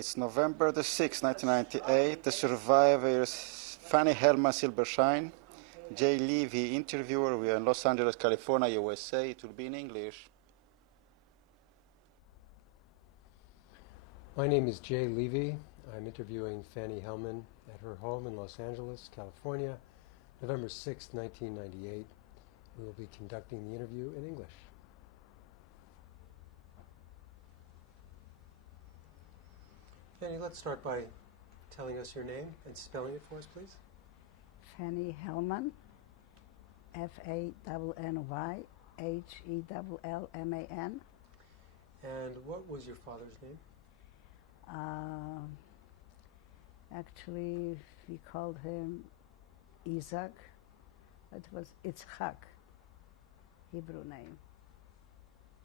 It's November the 6th, 1998. The survivors Fannie Hellman Silbershine, Jay Levy, interviewer. We are in Los Angeles, California, USA. It will be in English. My name is Jay Levy. I'm interviewing Fannie Hellman at her home in Los Angeles, California, November 6, 1998. We will be conducting the interview in English. Fannie, let's start by telling us your name and spelling it for us, please. Fannie Hellman, Fanny Hellman. And what was your father's name? Actually, we called him Isaac. It was Itzhak, Hebrew name.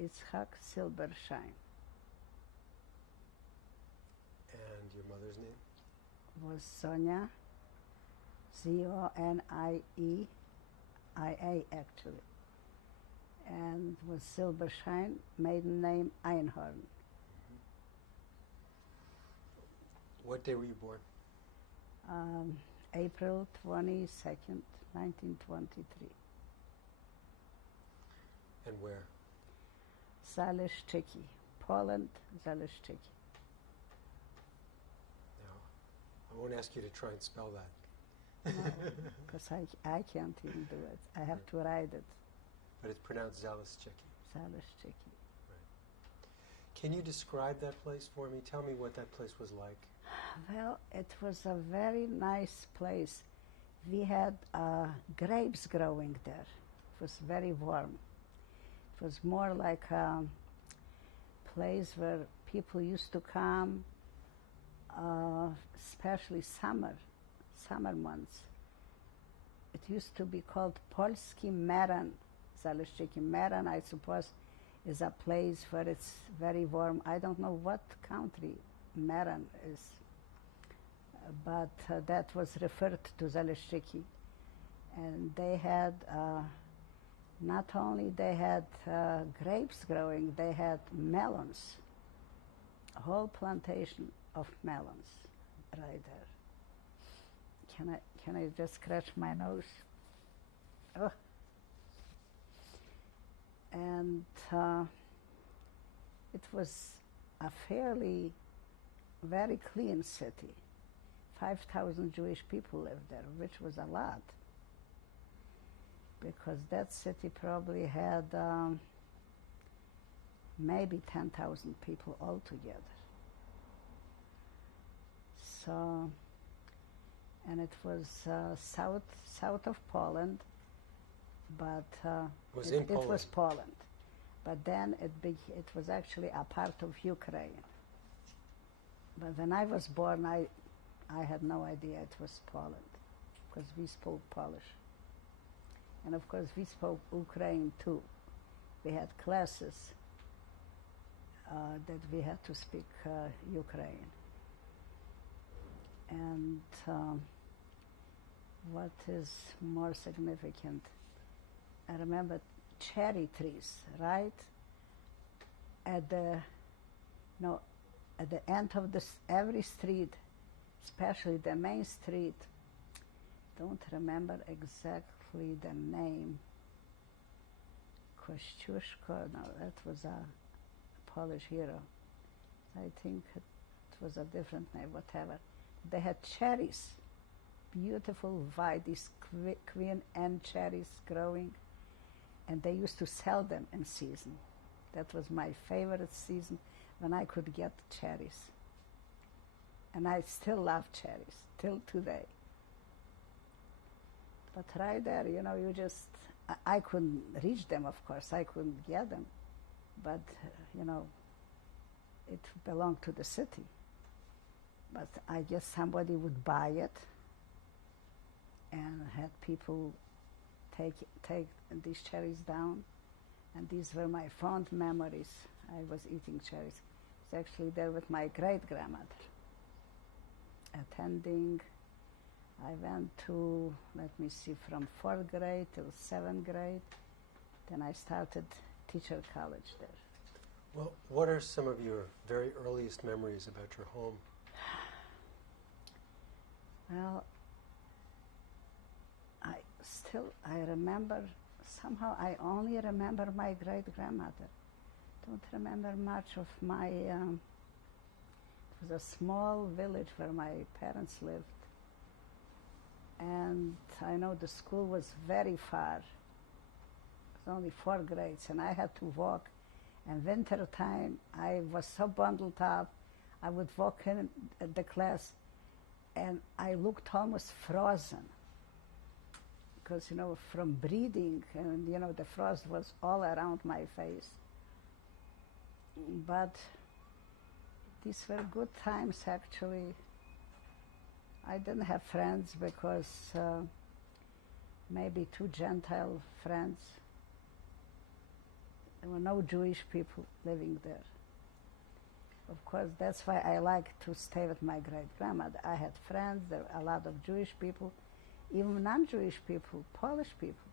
Itzhak Silbershine. And your mother's name? Was Sonia, Zoniea actually. And was Silbershine, maiden name Einhorn. What day were you born? April 22nd, 1923. And where? Zaleszczyki, Poland, Zaleszczyki. Now, I won't ask you to try and spell that. No, because I can't even do it. I have to write it. But it's pronounced Zaleszczyki. Zaleszczyki. Right. Can you describe that place for me? Tell me what that place was like. Well, it was a very nice place. We had grapes growing there. It was very warm. It was more like a place where people used to come, especially summer months. It used to be called Polski Meran, Zaleszczyki. Meran, I suppose, is a place where it's very warm. I don't know what country Meran is, but that was referred to Zaleszczyki. And they had, not only they had grapes growing, they had melons, a whole plantation of melons right there. Can I just scratch my nose? Oh. And it was a fairly very clean city. 5,000 Jewish people lived there, which was a lot, because that city probably had maybe 10,000 people altogether. So, and it was south of Poland, but it was Poland. But then it was actually a part of Ukraine. But when I was born, I had no idea it was Poland, because we spoke Polish. And of course, we spoke Ukraine too. We had classes that we had to speak Ukraine. And what is more significant, I remember cherry trees, right? At the end of every street, especially the main street, don't remember exactly the name. Kościuszko, no, that was a Polish hero. I think it was a different name, whatever. They had cherries, beautiful white, these Queen Anne cherries growing, and they used to sell them in season. That was my favorite season, when I could get cherries. And I still love cherries, till today. But right there, you just, I couldn't reach them, of course, I couldn't get them. But, it belonged to the city. But I guess somebody would buy it and had people take these cherries down. And these were my fond memories. I was eating cherries. I was actually there with my great-grandmother, attending. I went to, from 4th grade till 7th grade. Then I started teacher college there. Well, what are some of your very earliest memories about your home? Well, I remember, somehow I only remember my great-grandmother. Don't remember much of my, it was a small village where my parents lived. And I know the school was very far. It was only 4 grades, and I had to walk. And winter time, I was so bundled up, I would walk in at the class, and I looked almost frozen. Because, from breathing, and, the frost was all around my face. But these were good times, actually. I didn't have friends because maybe 2 Gentile friends. There were no Jewish people living there. Of course, that's why I liked to stay with my great-grandmother. I had friends, there were a lot of Jewish people, even non-Jewish people, Polish people,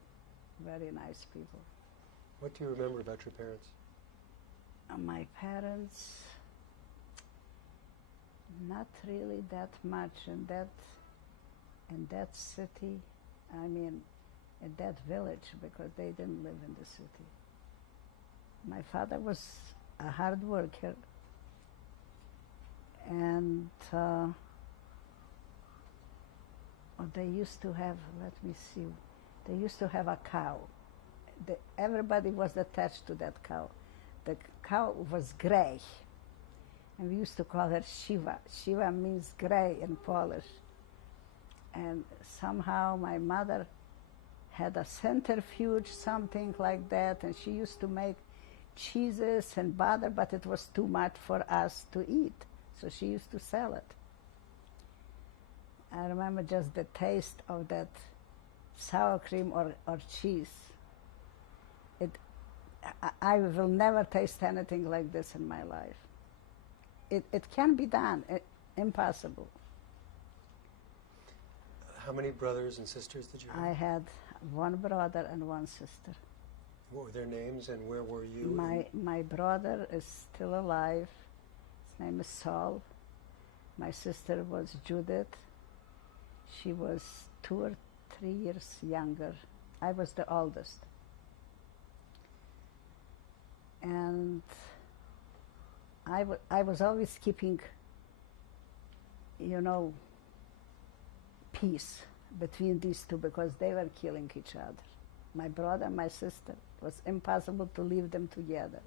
very nice people. What do you remember about your parents? My parents, not really that much in that city, in that village, because they didn't live in the city. My father was a hard worker, and they used to have, they used to have a cow. Everybody was attached to that cow. The cow was gray, and we used to call her Shiva. Shiva means gray in Polish. And somehow my mother had a centrifuge, something like that, and she used to make cheeses and butter, but it was too much for us to eat, so she used to sell it. I remember just the taste of that sour cream or cheese. I will never taste anything like this in my life. It can be done, impossible. How many brothers and sisters did you have? I had 1 brother and 1 sister. What were their names and where were you? My brother is still alive. His name is Saul. My sister was Judith. She was 2 or 3 years younger. I was the oldest. And I was always keeping, peace between these 2 because they were killing each other. My brother and my sister. It was impossible to leave them together.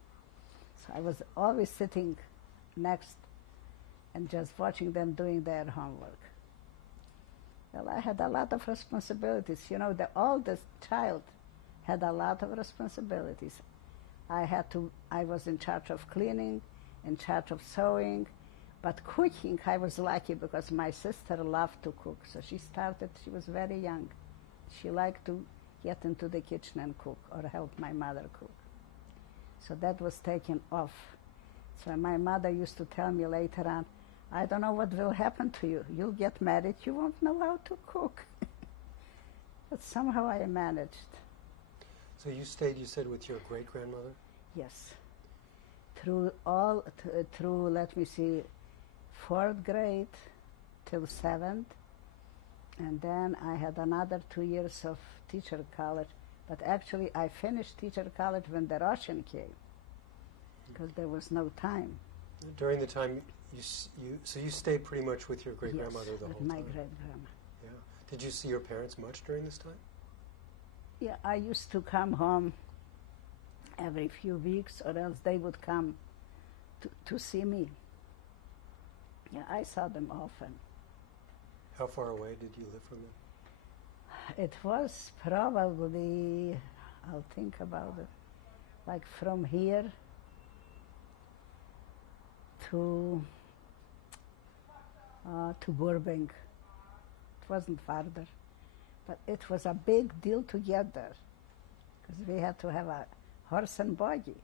So I was always sitting next and just watching them doing their homework. Well, I had a lot of responsibilities. The oldest child had a lot of responsibilities. I was in charge of cleaning, in charge of sewing, but cooking I was lucky because my sister loved to cook. So she was very young. She liked to get into the kitchen and cook or help my mother cook. So that was taken off. So my mother used to tell me later on, I don't know what will happen to you. You'll get married, you won't know how to cook. But somehow I managed. So you stayed, you said, with your great-grandmother? Yes. Through, let me see, 4th grade till 7th. And then I had another 2 years of teacher college. But actually I finished teacher college when the Russian came, because there was no time. During the time, you stayed pretty much with your great-grandmother the whole time? With my great-grandma. Yeah. Did you see your parents much during this time? Yeah, I used to come home every few weeks, or else they would come to see me. Yeah, I saw them often. How far away did you live from them? It was probably, I'll think about it, like from here to Burbank. It wasn't farther, but it was a big deal to get there because we had to have a horse and buggy.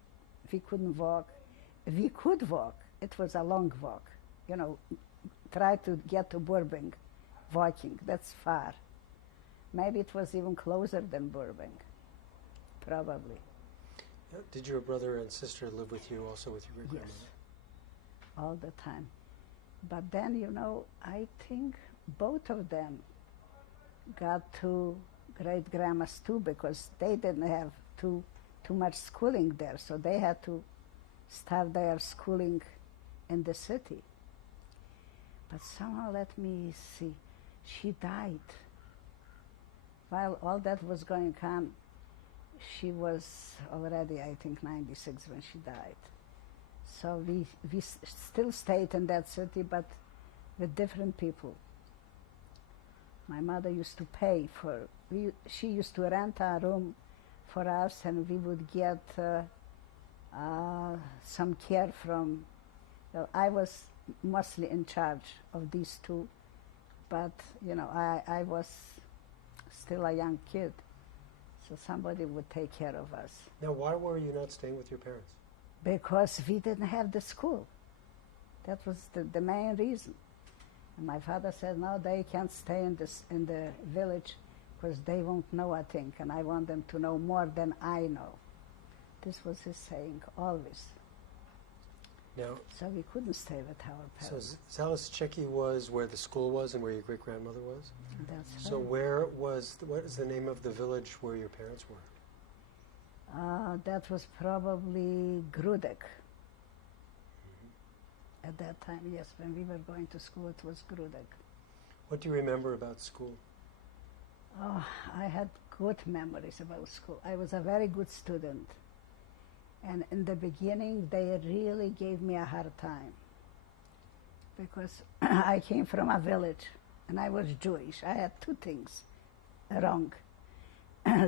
We couldn't walk. We could walk. It was a long walk. Try to get to Burbank walking. That's far. Maybe it was even closer than Burbank, probably. Did your brother and sister live with you also with your great-grandmother? Yes, all the time. But then, you know, I think both of them got two great-grandmas too, because they didn't have too much schooling there, so they had to start their schooling in the city. But somehow, let me see, she died. While all that was going on, she was already, I think, 96 when she died. So we still stayed in that city, but with different people. My mother used to pay for, she used to rent a room for us, and we would get some care from, well, I was mostly in charge of these two, but, you know, I was still a young kid, so somebody would take care of us. Now, why were you not staying with your parents? Because we didn't have the school. That was the main reason. And my father said, no, they can't stay in the village because they won't know a thing, and I want them to know more than I know. This was his saying, always. Now, so we couldn't stay with our parents. So Zaleszczyki was where the school was and where your great-grandmother was? That's right. So what is the name of the village where your parents were? That was probably Grudek. At that time, yes, when we were going to school, it was Grudek. What do you remember about school? Oh, I had good memories about school. I was a very good student. And in the beginning, they really gave me a hard time because I came from a village and I was Jewish. I had two things wrong.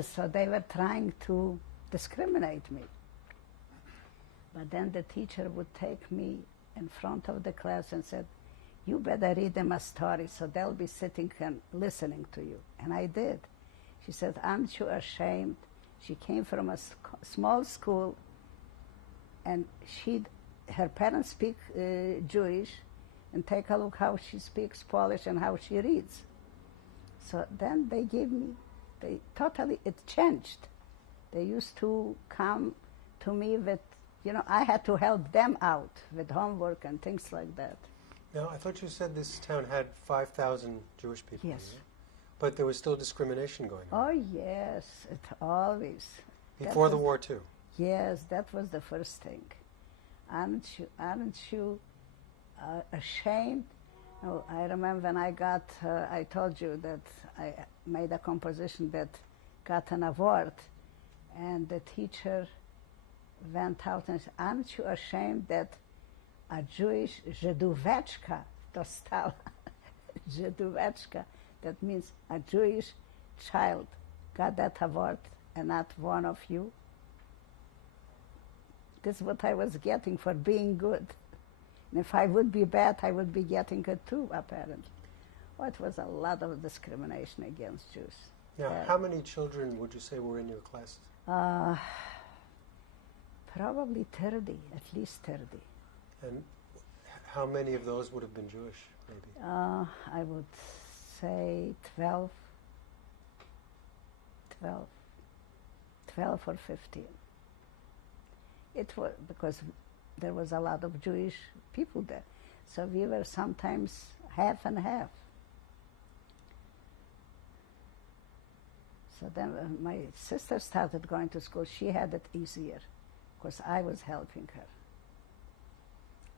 So they were trying to discriminate me. But then the teacher would take me in front of the class and said, you better read them a story so they'll be sitting and listening to you. And I did. She said, aren't you ashamed? She came from a small school, and her parents speak Jewish, and take a look how she speaks Polish and how she reads. So then they gave me, it changed. They used to come to me with, you know, I had to help them out with homework and things like that. Now, I thought you said this town had 5,000 Jewish people. Yes. Right? But there was still discrimination going on. Oh, yes, it always. Before the war, too? Yes, that was the first thing. Aren't you ashamed? Oh, I remember when I told you that I made a composition that got an award, and the teacher went out and said, aren't you ashamed that a Jewish Żydóweczka dostała? Żydóweczka, that means a Jewish child got that award and not one of you. This is what I was getting for being good. And if I would be bad, I would be getting it too, apparently. Well, it was a lot of discrimination against Jews. Now, how many children would you say were in your classes? Probably 30, at least 30. And how many of those would have been Jewish, maybe? I would say 12 or 15. It was because there was a lot of Jewish people there. So we were sometimes half and half. So then when my sister started going to school, she had it easier because I was helping her.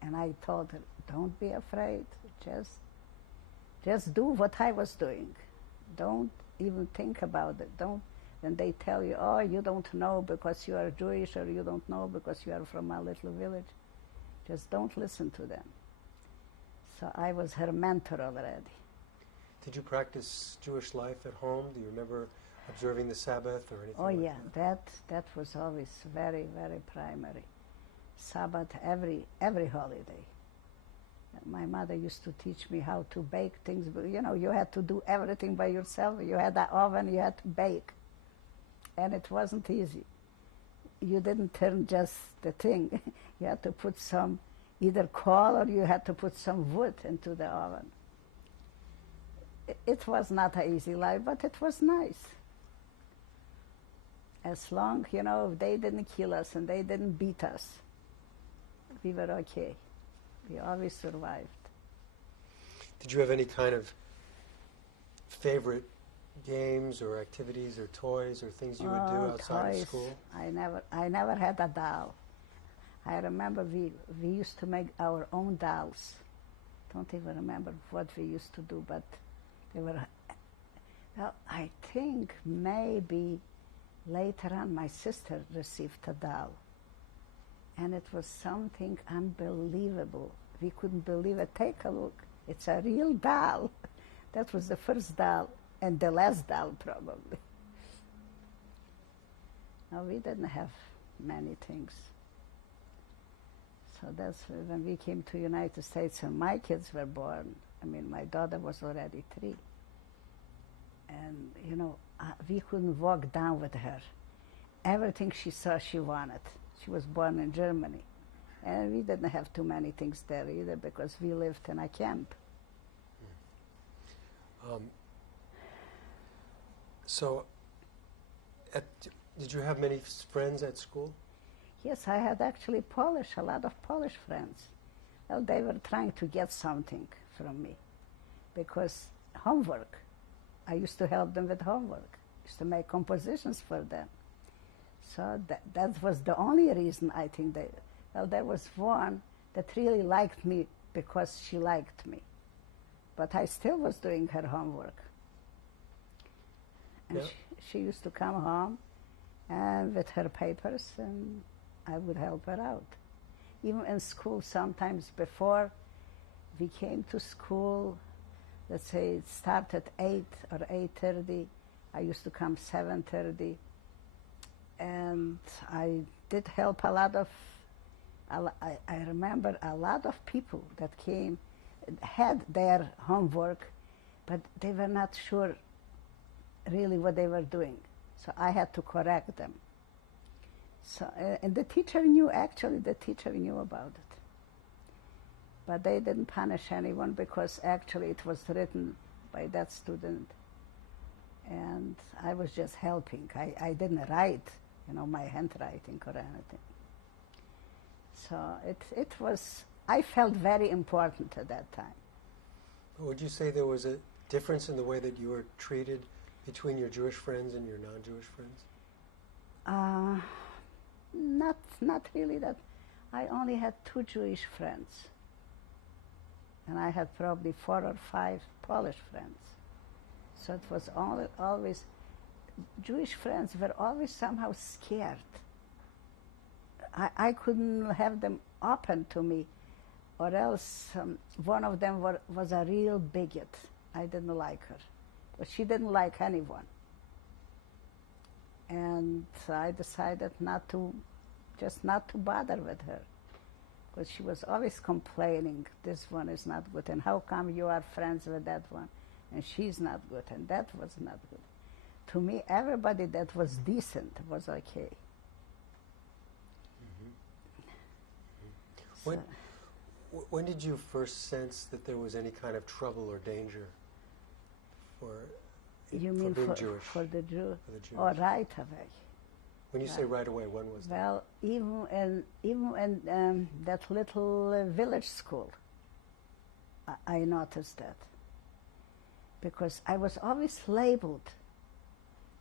And I told her, don't be afraid, just do what I was doing. Don't even think about it. When they tell you, oh, you don't know because you are Jewish, or you don't know because you are from a little village, just don't listen to them. So I was her mentor already. Did you practice Jewish life at home? Do you remember observing the Sabbath or anything? Oh, like yeah, that was always very, very primary. Sabbath, every holiday. My mother used to teach me how to bake things. But, you know, you had to do everything by yourself. You had an oven, you had to bake. And it wasn't easy. You didn't turn just the thing. You had to put some, either coal or you had to put some wood into the oven. It was not an easy life, but it was nice. As long, they didn't kill us and they didn't beat us, we were okay. We always survived. Did you have any kind of favorite games or activities or toys or things you would do outside toys. of school? I never had a doll. I remember we used to make our own dolls. Don't even remember what we used to do, but they were, well, I think maybe later on my sister received a doll. And it was something unbelievable. We couldn't believe it. Take a look. It's a real doll. That was the first doll and the last doll probably. No, we didn't have many things. So that's when we came to United States and my kids were born. I mean, my daughter was already 3. And, we couldn't walk down with her. Everything she saw, she wanted. She was born in Germany. And we didn't have too many things there either because we lived in a camp. So, did you have many friends at school? Yes, I had actually a lot of Polish friends. Well, they were trying to get something from me because homework, I used to help them with homework. I used to make compositions for them. So that was the only reason I think there was one that really liked me because she liked me. But I still was doing her homework. And Yeah. she used to come home and with her papers and I would help her out. Even in school, sometimes before we came to school, let's say it started 8 or 8:30, I used to come 7:30, and I did help a lot of, I remember a lot of people that came, had their homework, but they were not sure really what they were doing. So I had to correct them. So, and the teacher knew about it. But they didn't punish anyone because actually it was written by that student. And I was just helping. I didn't write, my handwriting or anything. So it was, I felt very important at that time. Would you say there was a difference in the way that you were treated between your Jewish friends and your non-Jewish friends? Not really that. I only had 2 Jewish friends. And I had probably 4 or 5 Polish friends. So it was always, Jewish friends were always somehow scared. I couldn't have them open to me, or else one of them was a real bigot. I didn't like her, but she didn't like anyone. And I decided not to bother with her, because she was always complaining, this one is not good, and how come you are friends with that one, and she's not good, and that was not good. To me, everybody that was decent was okay. Mm-hmm. When did you first sense that there was any kind of trouble or danger You mean being Jewish? For the Jew? For the Jews. Or right away? When you say right away, when was that? Well, even in that little village school, I noticed that. Because I was always labeled,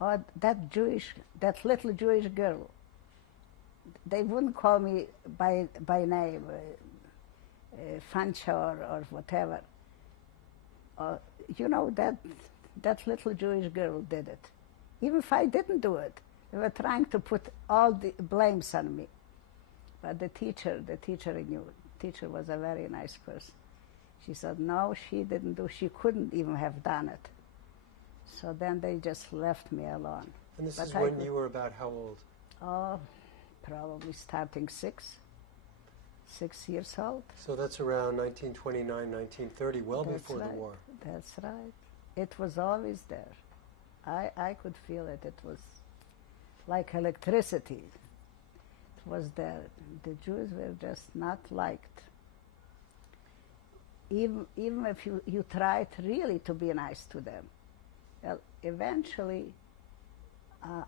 oh, that little Jewish girl. They wouldn't call me by name, Fancha or whatever. That little Jewish girl did it. Even if I didn't do it, they were trying to put all the blames on me. But the teacher knew. The teacher was a very nice person. She said, no, she couldn't even have done it. So then they just left me alone. And this is when you were about how old? Oh, probably starting 6 years old. So that's around 1929, 1930, well before the war. That's right. It was always there. I could feel it. It was like electricity. It was there. The Jews were just not liked. Even if you tried really to be nice to them. Well, eventually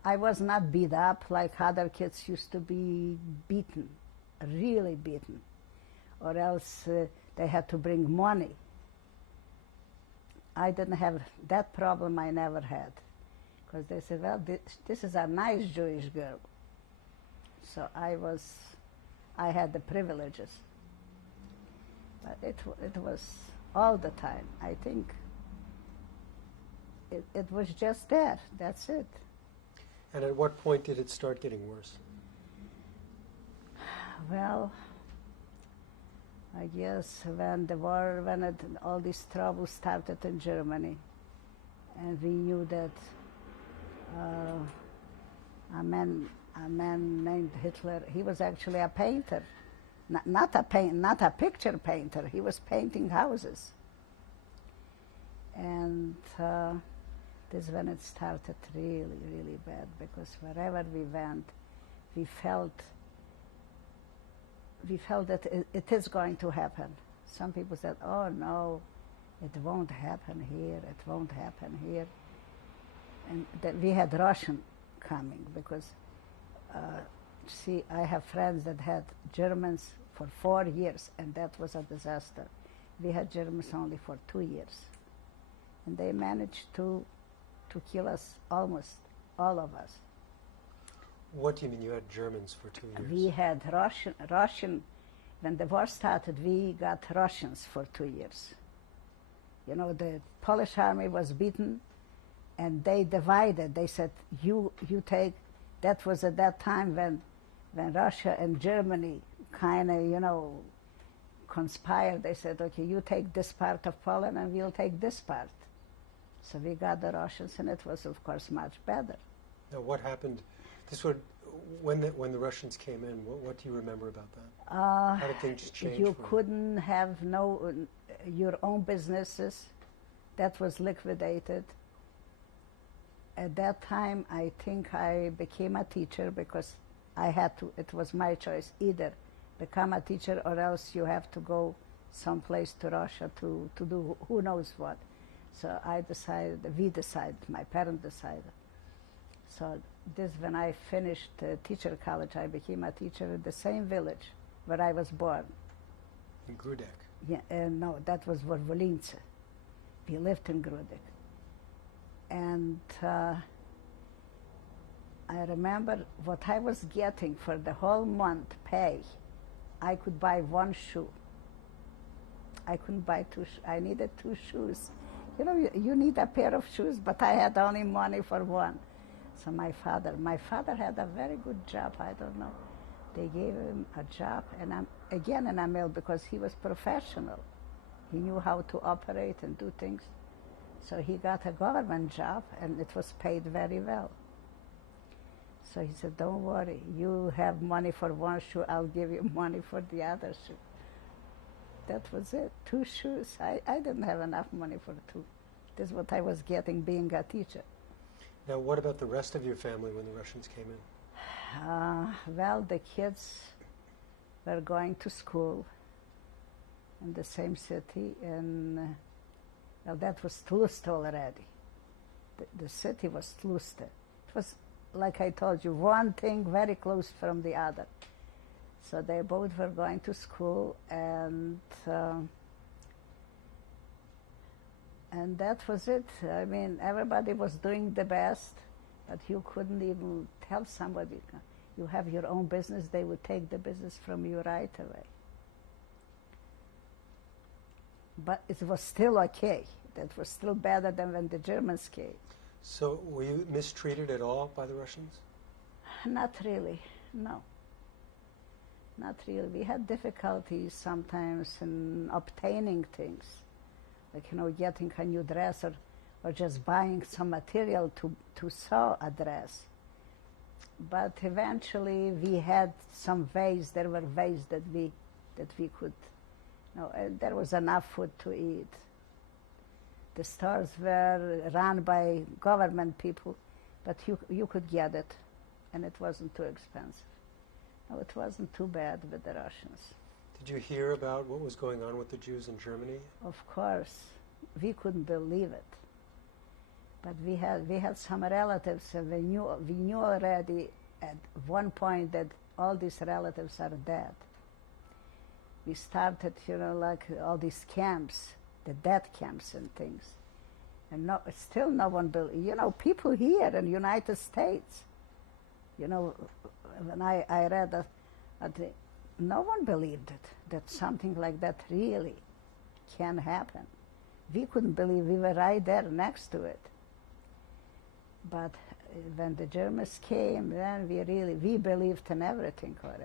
I was not beat up like other kids used to be beaten, really beaten, or else they had to bring money. I didn't have that problem. I never had, because they said, well, this is a nice Jewish girl. So I had the privileges. But it was all the time. I think it was just there. That's it. And at what point did it start getting worse? Well, I guess when the war, all these troubles started in Germany, and we knew that a man named Hitler, he was actually a painter, not a picture painter. He was painting houses, and this is when it started really, really bad, because wherever we went, we felt that it is going to happen. Some people said, oh no, it won't happen here, it won't happen here. And that we had Russian coming, because see, I have friends that had Germans for 4 years, and that was a disaster. We had Germans only for 2 years. And they managed to kill us, almost all of us. What do you mean you had Germans for 2 years? We had Russian, when the war started, we got Russians for 2 years. You know, the Polish army was beaten, and they divided. They said, you take, that was at that time when Russia and Germany kind of, you know, conspired. They said, okay, you take this part of Poland and we'll take this part. So we got the Russians, and it was, of course, much better. Now, what happened? When the Russians came in, what do you remember about that? How did things change? You couldn't have your own businesses. That was liquidated. At that time, I think I became a teacher because I had to. It was my choice: either become a teacher or else you have to go someplace to Russia to do who knows what. So we decided, my parents decided. So this, when I finished teacher college, I became a teacher in the same village where I was born. In Grudek? Yeah, no, that was Volince. We lived in Grudek. And I remember what I was getting for the whole month pay. I could buy one shoe. I couldn't buy two. I needed 2 shoes. You know, you need a pair of shoes, but I had only money for one. So my father had a very good job. I don't know. They gave him a job, and again in a mill, because he was professional. He knew how to operate and do things. So he got a government job, and it was paid very well. So he said, don't worry, you have money for one shoe, I'll give you money for the other shoe. That was it, 2 shoes. I didn't have enough money for 2. This is what I was getting being a teacher. Now, what about the rest of your family when the Russians came in? Well, the kids were going to school in the same city, and well, that was Tluste already. The city was Tluste. It was, like I told you, one thing very close from the other. So they both were going to school, and that was it. I mean, everybody was doing the best, but you couldn't even tell somebody, you have your own business, they would take the business from you right away. But it was still okay. That was still better than when the Germans came. So were you mistreated at all by the Russians? Not really, no. Not really. We had difficulties sometimes in obtaining things, like, you know, getting a new dress or just buying some material to sew a dress. But eventually we had some ways, there were ways that we could, you know, there was enough food to eat. The stores were run by government people, but you could get it, and it wasn't too expensive. No, it wasn't too bad with the Russians. Did you hear about what was going on with the Jews in Germany? Of course. We couldn't believe it. But we had some relatives, and we knew already at one point that all these relatives are dead. We started, like all these camps, the death camps and things. And still no one believed. People here in the United States, when I read that, no one believed it, that something like that really can happen. We couldn't believe we were right there next to it. But when the Germans came, then we believed in everything already.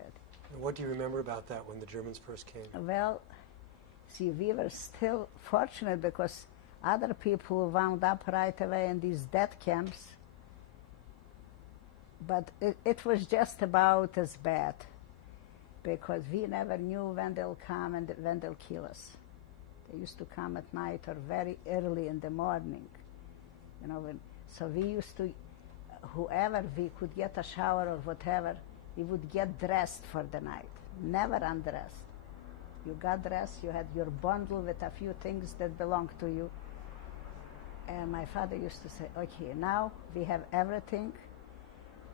And what do you remember about that when the Germans first came? Well, see, we were still fortunate because other people wound up right away in these death camps. But it was just about as bad because we never knew when they'll come and when they'll kill us. They used to come at night or very early in the morning. So we used to, whoever we could get a shower or whatever, we would get dressed for the night, never undressed. You got dressed, you had your bundle with a few things that belonged to you. And my father used to say, okay, now we have everything.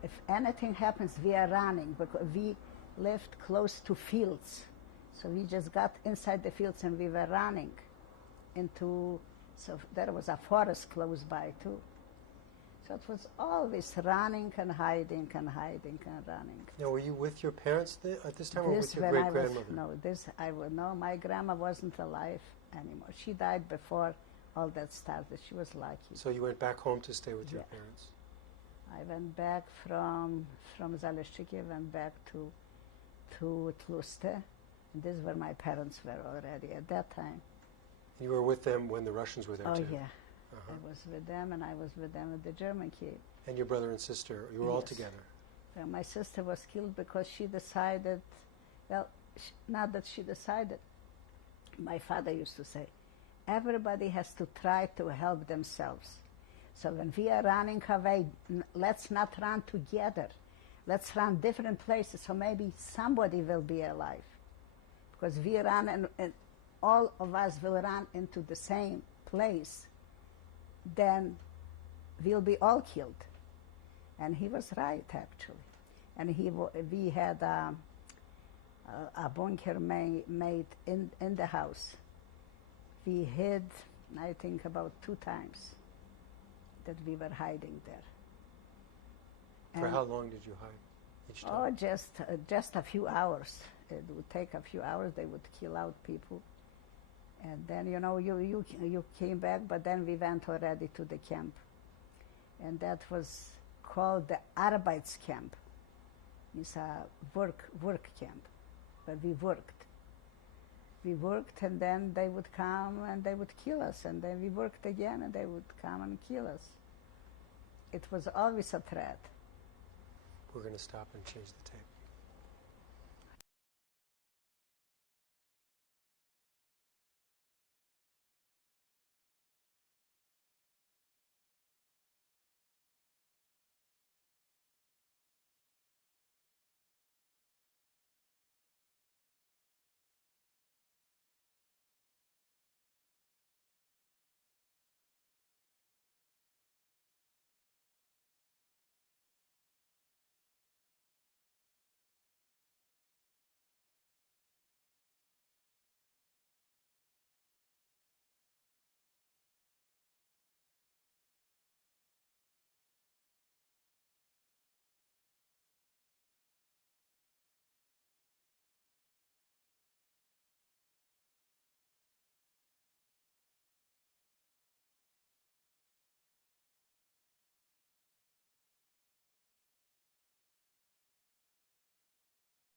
If anything happens, we are running because we lived close to fields. So we just got inside the fields and we were running so there was a forest close by too. So it was always running and hiding and hiding and running. Now, were you with your parents at this time, or with your great-grandmother? No, my grandma wasn't alive anymore. She died before all that started. She was lucky. So you went back home to stay with your parents? I went back from Zaleszczyki, went back to Tluste. And this is where my parents were already at that time. You were with them when the Russians were there too? Oh, yeah. I was with them, and I was with them when the German came. And your brother and sister, you were all together? Well, my sister was killed because she decided, not that she decided. My father used to say, everybody has to try to help themselves. So when we are running away, let's not run together. Let's run different places, so maybe somebody will be alive. Because we run, and all of us will run into the same place, then we'll be all killed. And he was right, actually. And we had a bunker made in the house. We hid, I think, about 2 times that we were hiding there. For how long did you hide each time? Oh, just a few hours. It would take a few hours. They would kill out people. And then, you came back, but then we went already to the camp. And that was called the Arbeitscamp. It's a work camp, where we worked. We worked, and then they would come and they would kill us. And then we worked again, and they would come and kill us. It was always a threat. We're going to stop and change the tape.